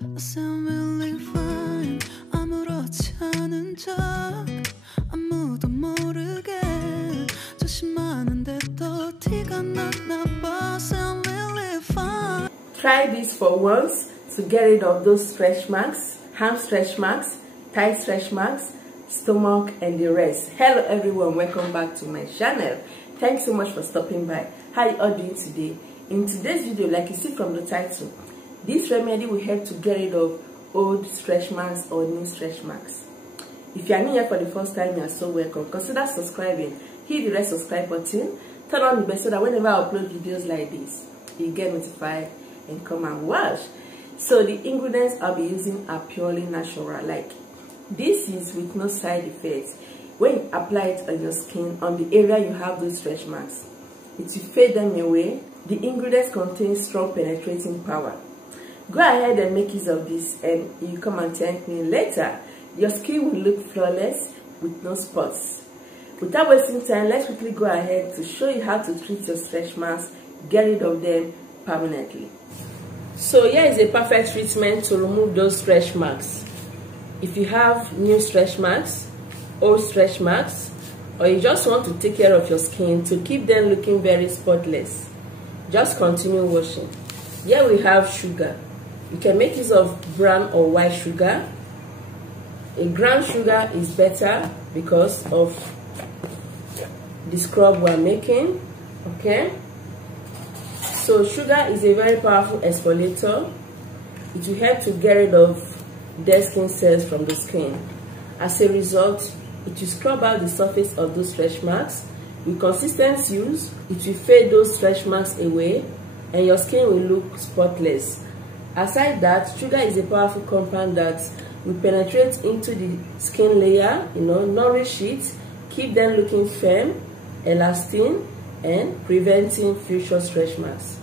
I sound really fine. 아무렇지 않은 척 아무도 모르게 조심하는데 또 티가 났나 봐. Sound really fine. Try this for once to get rid of those stretch marks, hand stretch marks, thigh stretch marks, stomach and the rest. Hello everyone, welcome back to my channel. Thanks so much for stopping by. How are you all doing today? In today's video, like you see from the title, this remedy will help to get rid of old stretch marks or new stretch marks. If you are new here for the first time, you are so welcome. Consider subscribing, hit the red subscribe button, turn on the bell so that whenever I upload videos like this, you get notified and come and watch. So the ingredients I'll be using are purely natural. Like this is with no side effects. When you apply it on your skin, on the area you have those stretch marks, it will fade them away. The ingredients contain strong penetrating power. Go ahead and make use of this and you come and thank me later. Your skin will look flawless with no spots. Without wasting time, let's quickly go ahead to show you how to treat your stretch marks, get rid of them permanently. So here is a perfect treatment to remove those stretch marks. If you have new stretch marks, old stretch marks, or you just want to take care of your skin to keep them looking very spotless, just continue washing. Here we have sugar. You can make use of brown or white sugar. A brown sugar is better because of the scrub we're making. Okay, so sugar is a very powerful exfoliator. It will help to get rid of dead skin cells from the skin. As a result, it will scrub out the surface of those stretch marks. With consistent use, it will fade those stretch marks away and your skin will look spotless. Aside that, sugar is a powerful compound that will penetrate into the skin layer, nourish it, keep them looking firm, elastic, and preventing future stretch marks.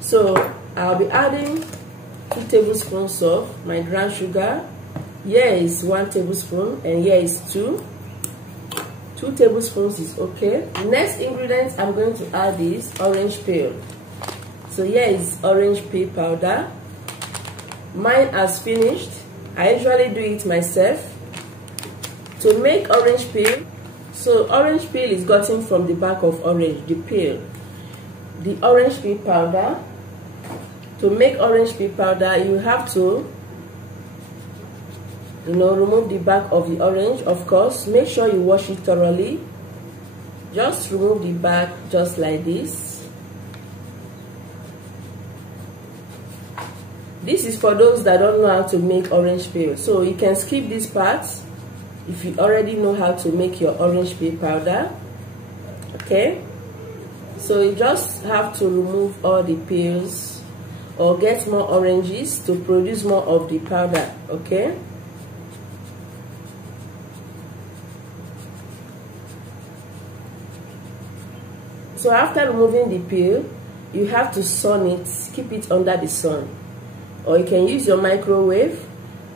So I'll be adding 2 tablespoons of my brown sugar. Here is 1 tablespoon and here is 2. 2 tablespoons is okay. The next ingredient I'm going to add is orange peel. So here is orange peel powder. Mine has finished. I usually do it myself. To make orange peel, so orange peel is gotten from the back of orange, the peel. The orange peel powder. To make orange peel powder, you have to remove the back of the orange. Of course, make sure you wash it thoroughly. Just remove the back just like this. This is for those that don't know how to make orange peel. So you can skip this part if you already know how to make your orange peel powder. Okay, so you just have to remove all the peels or get more oranges to produce more of the powder. Okay, so after removing the peel, you have to sun it, keep it under the sun, or you can use your microwave,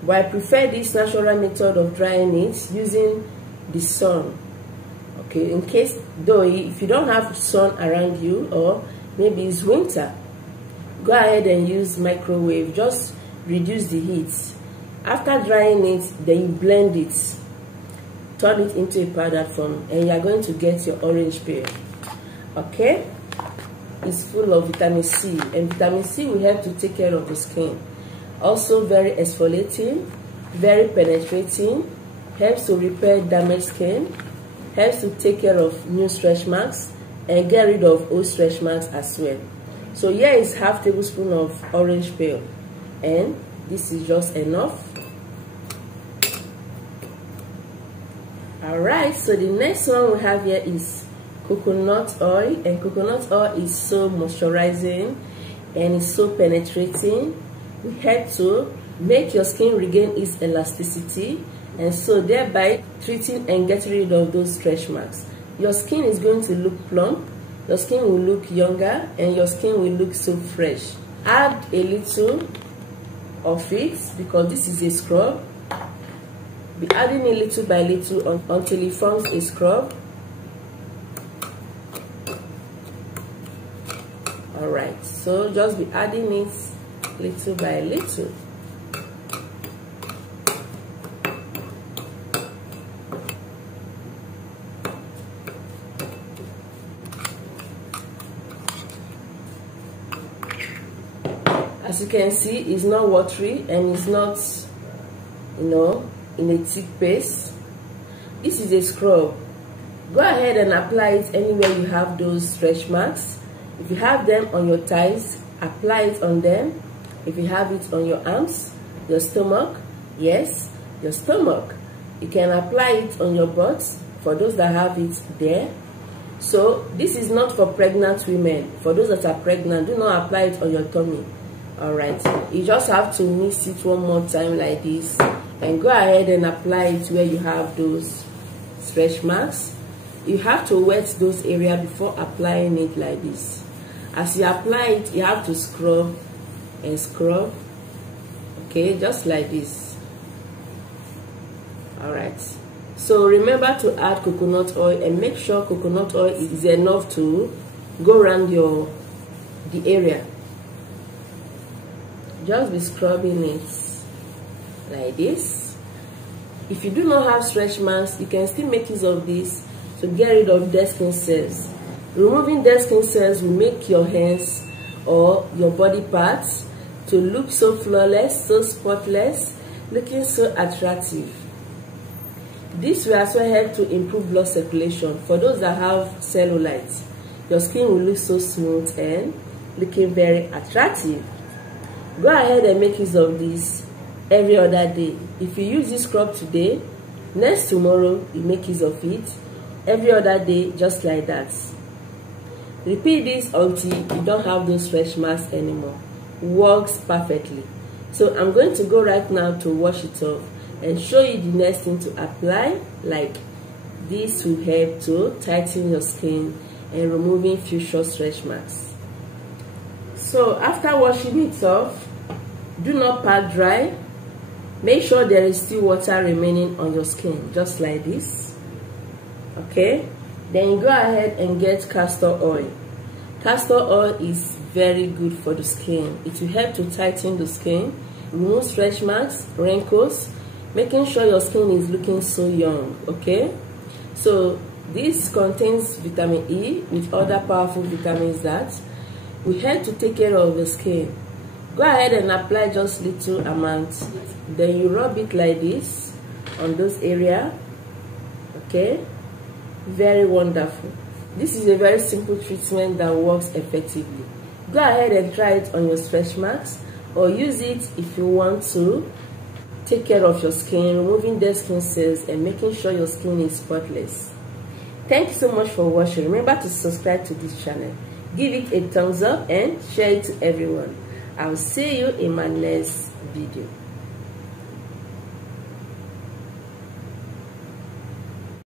but I prefer this natural method of drying it using the sun. Okay, in case though if you don't have sun around you or maybe it's winter, go ahead and use microwave. Just reduce the heat. After drying it, then you blend it, turn it into a powder form, and you are going to get your orange peel. Okay, it's full of vitamin C, and vitamin C will help to take care of the skin. Also very exfoliating, very penetrating, helps to repair damaged skin, helps to take care of new stretch marks and get rid of old stretch marks as well. So here is half tablespoon of orange peel, and this is just enough. Alright, so the next one we have here is coconut oil, and coconut oil is so moisturizing and it's so penetrating. It helps to make your skin regain its elasticity, and so thereby treating and getting rid of those stretch marks. Your skin is going to look plump, your skin will look younger, and your skin will look so fresh. Add a little of it because this is a scrub. Be adding it little by little until it forms a scrub. Alright, so just be adding it little by little. you can see, it's not watery and it's not, you know, in a thick paste. This is a scrub. Go ahead and apply it anywhere you have those stretch marks. If you have them on your thighs, apply it on them. If you have it on your arms, your stomach, yes, your stomach. You can apply it on your butt for those that have it there. So this is not for pregnant women. For those that are pregnant, do not apply it on your tummy. Alright, you just have to mix it one more time like this and go ahead and apply it where you have those stretch marks. You have to wet those areas before applying it like this. As you apply it, you have to scrub and scrub. Okay, just like this. Alright, so remember to add coconut oil and make sure coconut oil is enough to go around the area. Just be scrubbing it like this. If you do not have stretch marks, you can still make use of this to get rid of dead skin cells. Removing dead skin cells will make your hands or your body parts to look so flawless, so spotless, looking so attractive. This will as well help to improve blood circulation. For those that have cellulite, your skin will look so smooth and looking very attractive. Go ahead and make use of this every other day. If you use this scrub today, next tomorrow you make use of it. Every other day, just like that. Repeat this until you don't have those stretch marks anymore. Works perfectly. So I'm going to go right now to wash it off and show you the next thing to apply. Like this will help to tighten your skin and removing future stretch marks. So after washing it off, do not pat dry. Make sure there is still water remaining on your skin, just like this. Okay, then go ahead and get castor oil. Castor oil is very good for the skin. It will help to tighten the skin, remove stretch marks, wrinkles, making sure your skin is looking so young. Okay, so this contains vitamin E with other powerful vitamins that will help to take care of the skin. Go ahead and apply just little amounts. Then you rub it like this on those areas. Okay, very wonderful. This is a very simple treatment that works effectively. Go ahead and try it on your stretch marks or use it if you want to take care of your skin, removing dead skin cells and making sure your skin is spotless. Thank you so much for watching. Remember to subscribe to this channel. Give it a thumbs up and share it to everyone. I'll see you in my next video.